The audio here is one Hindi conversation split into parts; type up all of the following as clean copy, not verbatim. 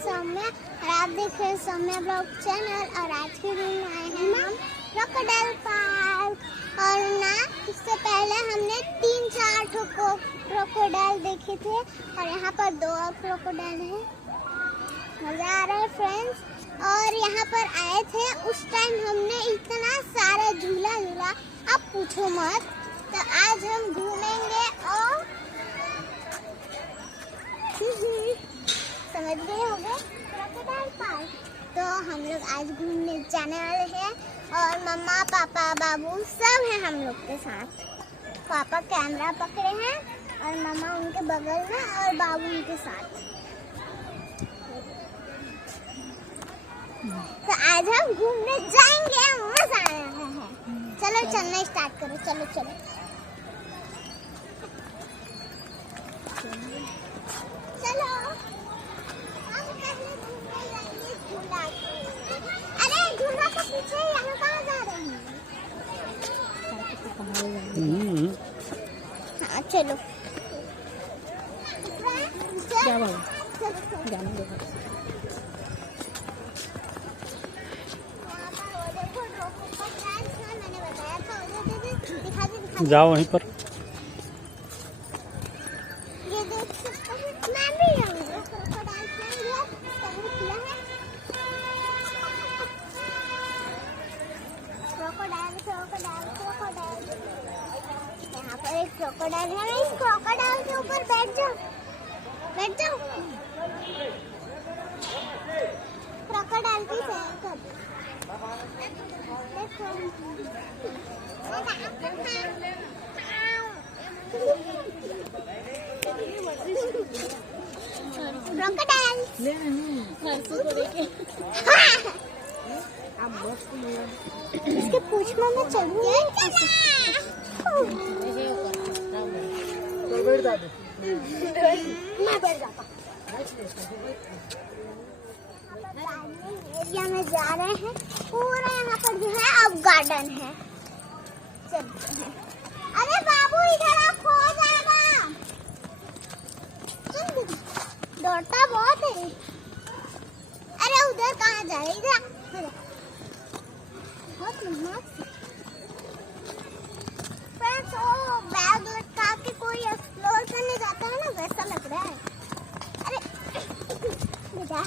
सौम्या और आप देख रहे हैं सौम्या ब्लॉग चैनल। और आज के दिन आए हैं हम क्रोकोडाइल पार्क। और ना इससे पहले हमने 3-4 क्रोकोडाइल देखे थे और यहाँ पर 2 और क्रोकोडाइल है। मजा आ रहा है फ्रेंड्स। और यहाँ पर आए थे उस टाइम हमने इतना सारा झूला झूला, अब पूछो मत। तो आज हम घूमेंगे और समझ गए होंगे क्रोकोडाइल पार्क। तो हम लोग आज घूमने जाने वाले हैं और मम्मा पापा बाबू सब हैं हम लोग के साथ। पापा कैमरा पकड़े हैं और मम्मा उनके बगल में और बाबू उनके साथ। तो आज हम घूमने जाएंगे, मजा आ रहा है। चलो चलना स्टार्ट करो, चलो चलो चलो। हम पहले घूमने जाएंगे झूला। अरे झूला के पीछे यहाँ कहाँ जा रहे हैं? हाँ चलो। क्या जाओ वहीं पर। ये देख सकते हैं, मैं भी आऊंगा। क्रोकोडाइल यहाँ पर एक क्रोकोडाइल है। मैं इस क्रोकोडाइल के ऊपर बैठ जाऊं? क्रोकोडाइल की सैर कर। इसके पूंछ में मैं चलूंगी। मैं बैठ जाता। एरिया में जा रहे हैं पूरा। यहाँ पर जो है अब गार्डन है। चलते हैं। अरे बाबू इधर आप खो जाएगा। दौड़ता बहुत है। अरे उधर कहाँ जा रहे? इधर बहुत मस्त। फ्रेंड्स वो बैग लटका के कोई एक्सप्लोर करने जाता है ना, वैसा लग रहा है। अरे जा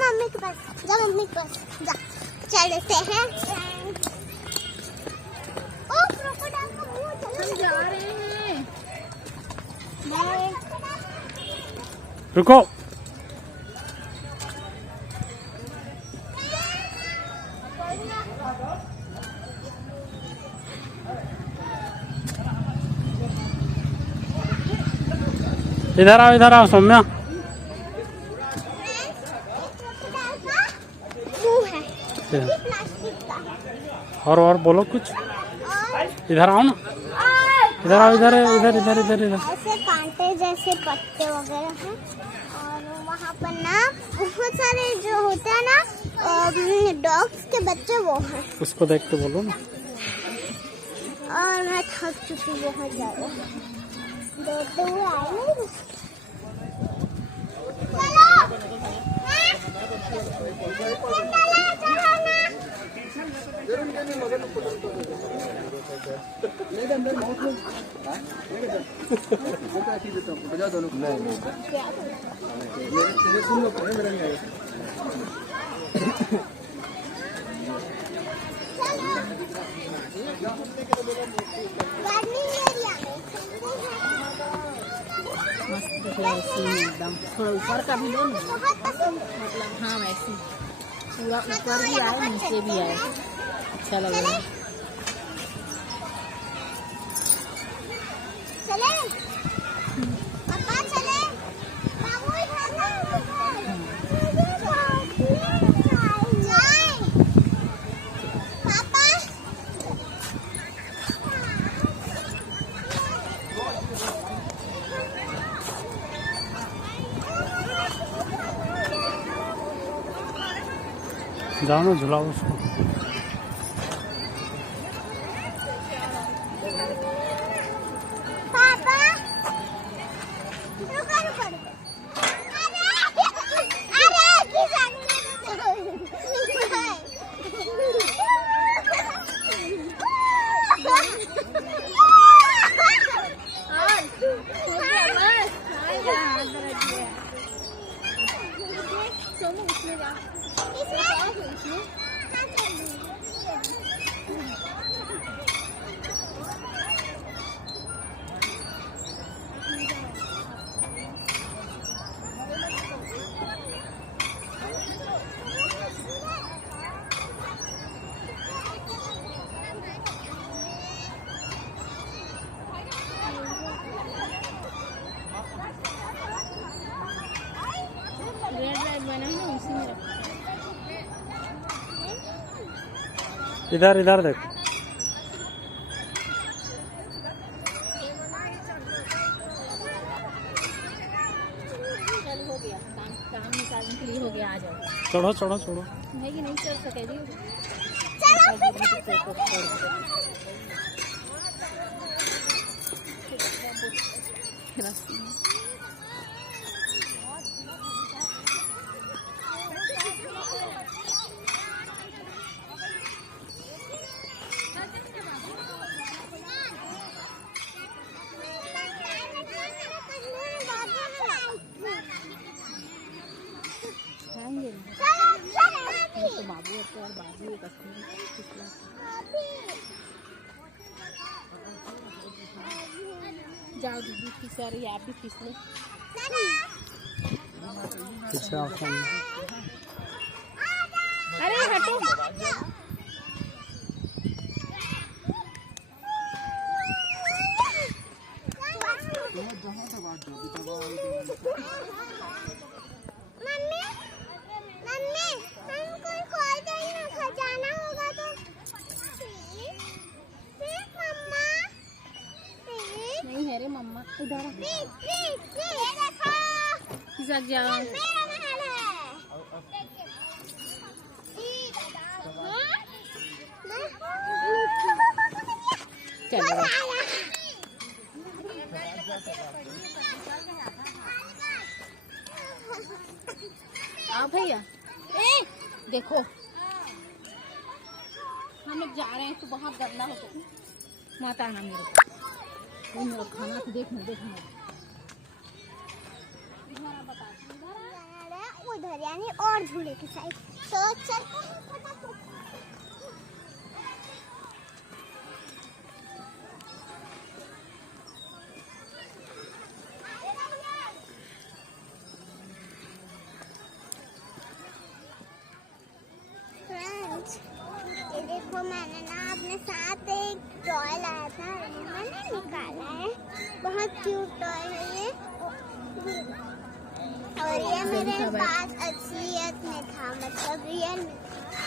मम्मी के पास, जा मम्मी के पास जा। चलते हैं। ओ क्रोकोडाइल का मुंह चला। हम जा रहे हैं। रुको। इधर आओ सौम्या। और बोलो कुछ। इधर आओ ना। इधर आओ। इधर ऐसे कांटे जैसे पत्ते वगैरह हैं। और वहाँ पर ना बहुत सारे जो होते हैं ना डॉग्स के बच्चे, वो हैं। उसको देख के बोलो ना। और मैं थक चुकी बहुत ज्यादा। दौड़ते हुए आए नहीं। एकदम थोड़ा ऊपर का भी लो ना, मतलब हाँ वैसे पूरा ऊपर भी आए नीचे भी आए, अच्छा लग रहा है। जाओ ना, झुलाओ उसको। अरे सोनू इसमें जा इसमें रेड लाइट बना है ना उसी में रखो। इधर इधर देख। चल हो गया काम निकालने के लिए हो गया। आ जाओ चढ़ो चढ़ो चढ़ो। नहीं कि नहीं चल सकेगी। तो बाबू है तो और बाबू है कश्मीरी जाओ दीदी फिस रही है। आप भी फिस लो। पीछे आओ सामने। अरे हटो। नहीं है रे मम्मा इधर खिसक जाओ। चलो आओ भैया। देखो हम लोग जा रहे हैं तो बहुत गंदा हो गया। माता ना मेरे वो मेरा खाना तो देखना देखना उधर यानी और झूले की साइड तो चलते हैं फटाफट। फ्रेंड्स ये देखो मैंने ना अपने साथ एक टॉय लाया था मैंने निकाला है। बहुत क्यूट टॉय है ये और ये मेरे पास असलियत में था मतलब रियल में था।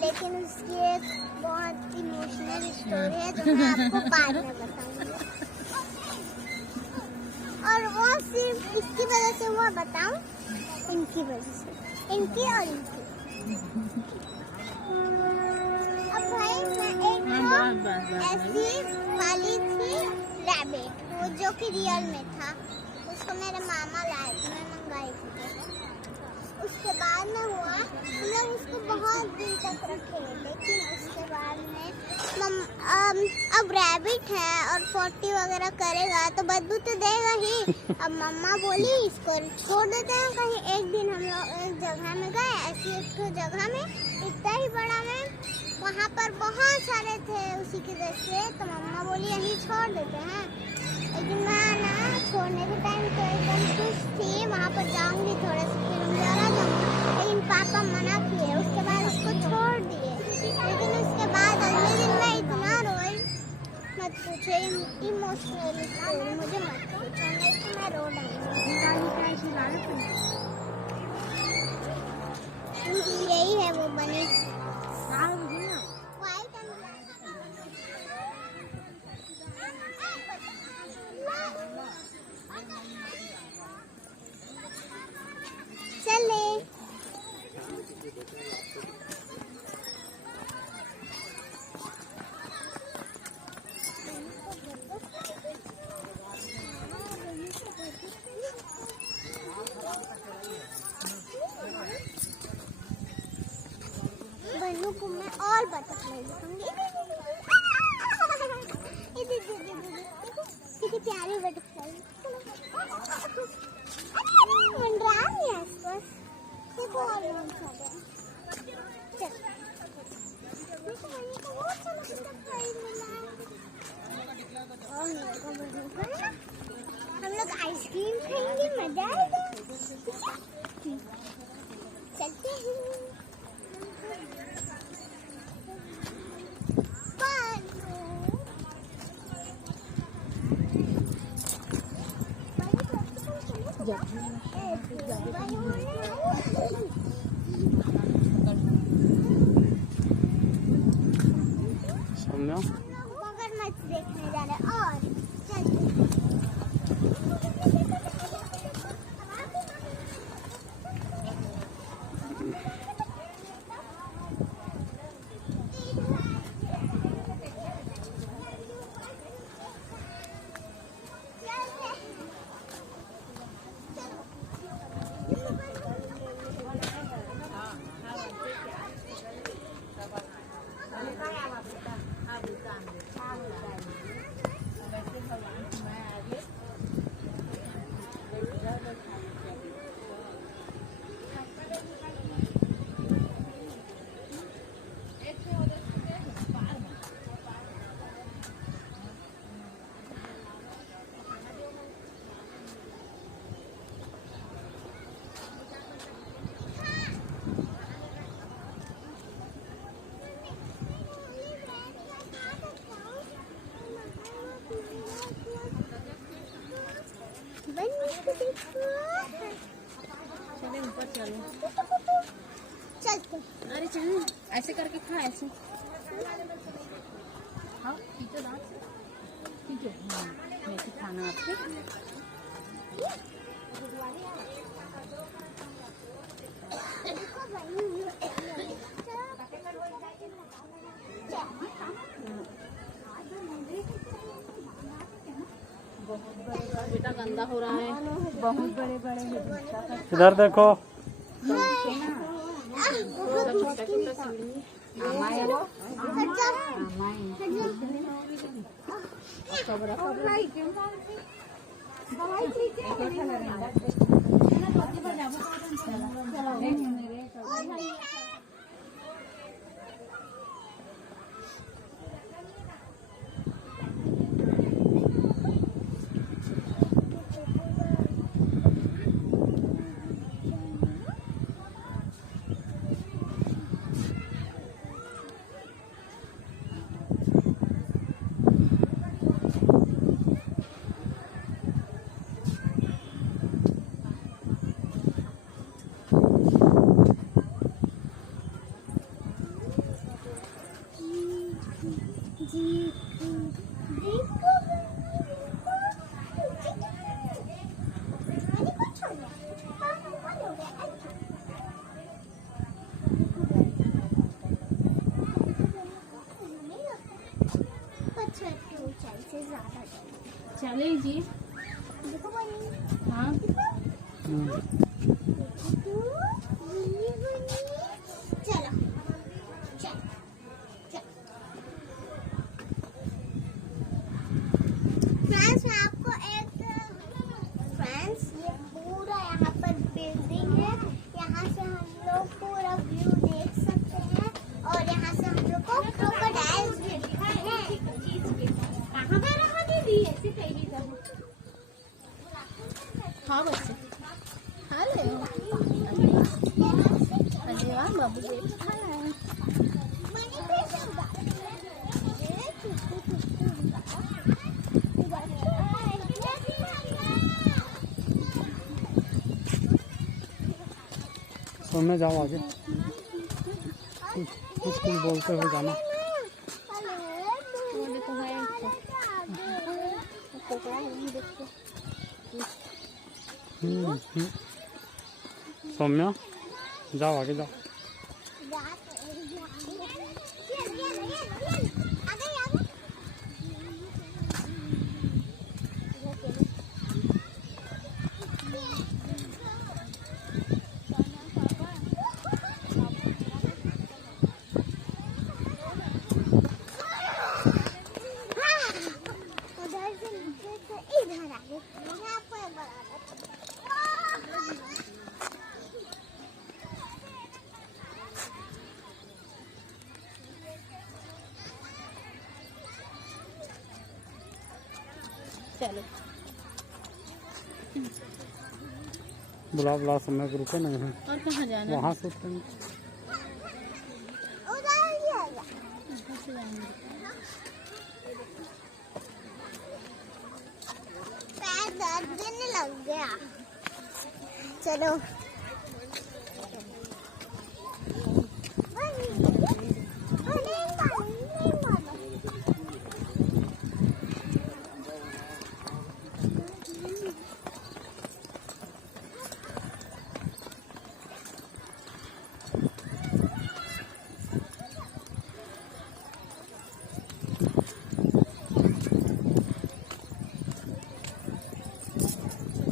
लेकिन उसकी एक बहुत इमोशनल स्टोरी है जो मैं आपको बाद में बताऊंगी। और वो सिर्फ इसकी वजह से हुआ बताऊं इनकी वजह से इनकी और इनकी। अब भाई मैं एक ऐसी पाली थी रैबिट वो जो कि रियल में था। उसको मेरे मामा लाए थे मैं मंगाई थी। उसके बाद में हुआ हम लोग उसको बहुत दिन तक रखे लेकिन उसके बाद में अब रैबिट है और 40 वगैरह करेगा तो बदबू तो देगा ही। अब मम्मा बोली इसको छोड़ देते हैं कहीं। एक दिन हम लोग एक जगह में गए ऐसी एक जगह में इतना ही बड़ा में वहाँ पर बहुत सारे थे उसी की वजह से तो मम्मा बोली यहीं छोड़ देते हैं। लेकिन मैं ना छोड़ने के टाइम तो एकदम खुश थी वहाँ पर जाऊँगी थोड़ा सा फिर ज़्यादा जाऊँगी लेकिन पापा मना किए। उसके बाद उसको छोड़ दिए लेकिन उसके बाद अगले दिन मैं इतना रोई मत पूछो। इमोशनल स्टोरी मुझे मत पूछो नहीं तो मैं रो डालूंगी। यही है वो बनी चले। मंडरा नहीं है आसपास। देखो और लोग सब हैं। चल। देखो ये तो बहुत अच्छा लगता है मिला है। और मेरे को बर्गर खाना। हम लोग आइसक्रीम खाएंगे, मजा आएगा। चलते हैं। सौम्या मगरमच्छ देखने जा रहे हैं और चलते चले ऊपर चलो। चलते। अरे चल ऐसे करके खा ऐसे। हाँ ठीक है दांत से। ठीक है वैसे खाना आपको। बेटा गंदा हो रहा है। बहुत बड़े बड़े हैं। इधर देखो। चले जी। हाँ चलो चल फ्रेंड्स मैं आपको एक फ्रेंड्स ये पूरा यहाँ पर बिल्डिंग है। यहाँ से हम लोग पूरा व्यू देख सकते हैं और यहाँ से हम लोग को क्रोकोडाइल्स भी दिखाए हैं। कहाँ पे रखा दीदी ऐसे कहीं तो हाँ बच्चे खा ले। अरे वाह बाबू बेटा खा रहा है। सौम्या जाओ आगे। कुछ बोलते हुए जाना। सौम्या जाओ आगे जाओ। उधर से नीचे से इधर आगे मैं आपको एक बार चलो बुला बुला समय के रुके नहीं है, और कहाँ जाना है? वहाँ से उतरेंगे। उधर ही आएगा। कहाँ से जाएंगे? पैर दर्द देने लग गया। चलो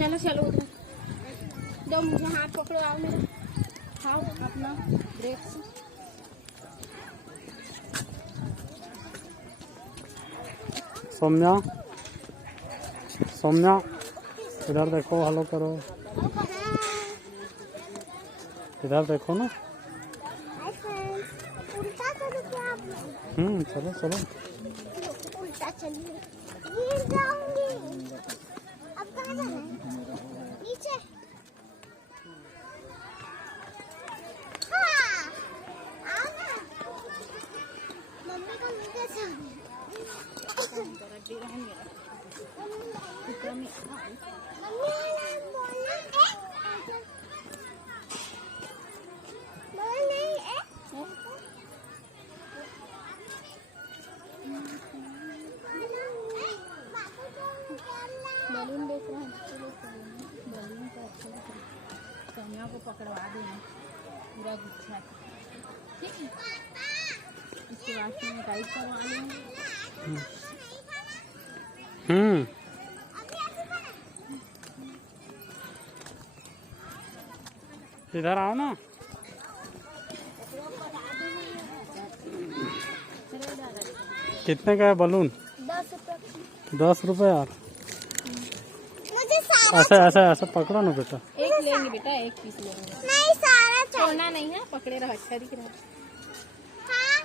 चलो चलो उधर दो, मुझे हाथ पकड़ो, आओ मेरा, खाओ अपना ब्रेक से। सौम्या, सौम्या इधर देखो, हेलो करो, इधर देखो ना। हाय फ्रेंड्स, उल्टा करो क्या आप? चलो चलो। उल्टा चलिए, गिर जाऊंगी। अब कहाँ जाना है? नीचे। हाँ, आओ ना। मम्मी का मुँह कैसा है? मम्मी नाम बोलना है। बोल नहीं है। बलून देख रहे हैं, चलो बलून का अच्छा लग रहा है। कन्या को पकड़वा देंगे पूरा गुच्छा, ठीक है। इसके बाद में टाइट करवा लेंगे। इधर आओ ना। कितने का है बलून? 10 रुपए। 10 रुपए यार। मुझे सारा ऐसे ऐसे ऐसे पकड़ो ना बेटा। एक लेंगे बेटा, एक पीस लेंगे, नहीं, सारा चाहिए। छोड़ना नहीं है, पकड़े रहो, अच्छा दिख रहा है। हाँ,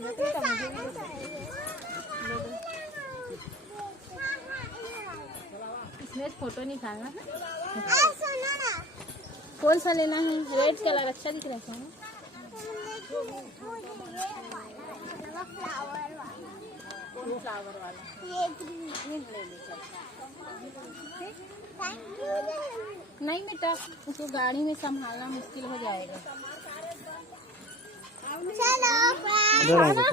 मुझे सारा चाहिए। इसमें फोटो निकालना है। सुनो ना, कौन सा लेना है? रेड कलर अच्छा दिख रहा है ना? फ्लावर वाला, कौन फ्लावर वाला? ये ग्रीन ले ले चल। Thank you. नहीं बेटा, उसको गाड़ी में संभालना मुश्किल हो जाएगा। चलो इधर आओ बेटा।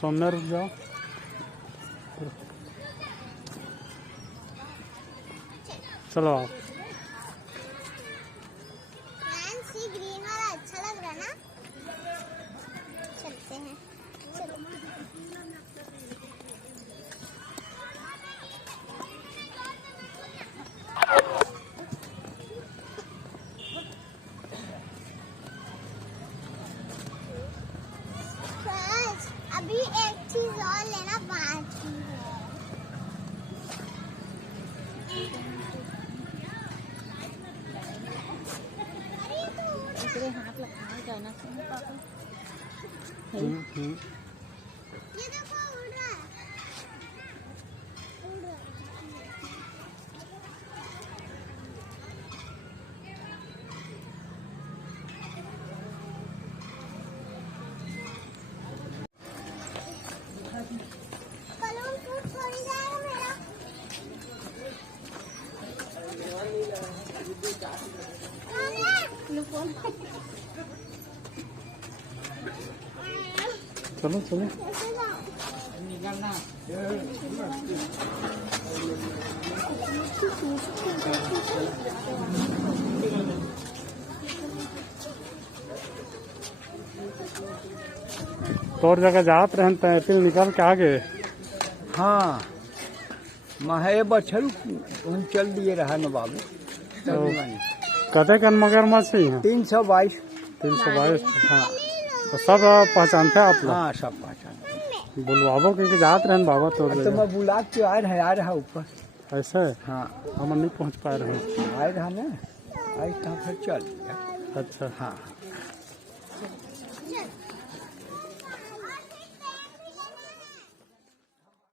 सौम्या रुक जाओ। चलो आओ। फ्रेंड्स, ये ग्रीन वाला अच्छा लग रहा है ना? चलते हैं। चलो। फ्रेंड्स, अभी एक चीज और लेना बाकी है। तेरे हाथ लगाना कहना चाहिए पापा। ये देखो, उड़ रहा है। उड़ रहा है। बलून फूट थोड़ी जाएगा मेरा। चलो चलो। तोर जगह जात रहन तैतिल निकाल के आगे। हाँ, महे बछरू चल दिए रहा न बाबू। तो कते कन मगरमच्छ ही हैं? 322। 322। हाँ तो सब पहचानते हैं आप लोग? हाँ सब पहचान। बुलवाबो के जात रहे बाबा तो तो मैं बुला के आ रहा ऊपर। ऐसे हाँ हम नहीं पहुंच पा रहे हैं। आए रहा ना, आई कहाँ फिर चल गया। अच्छा हाँ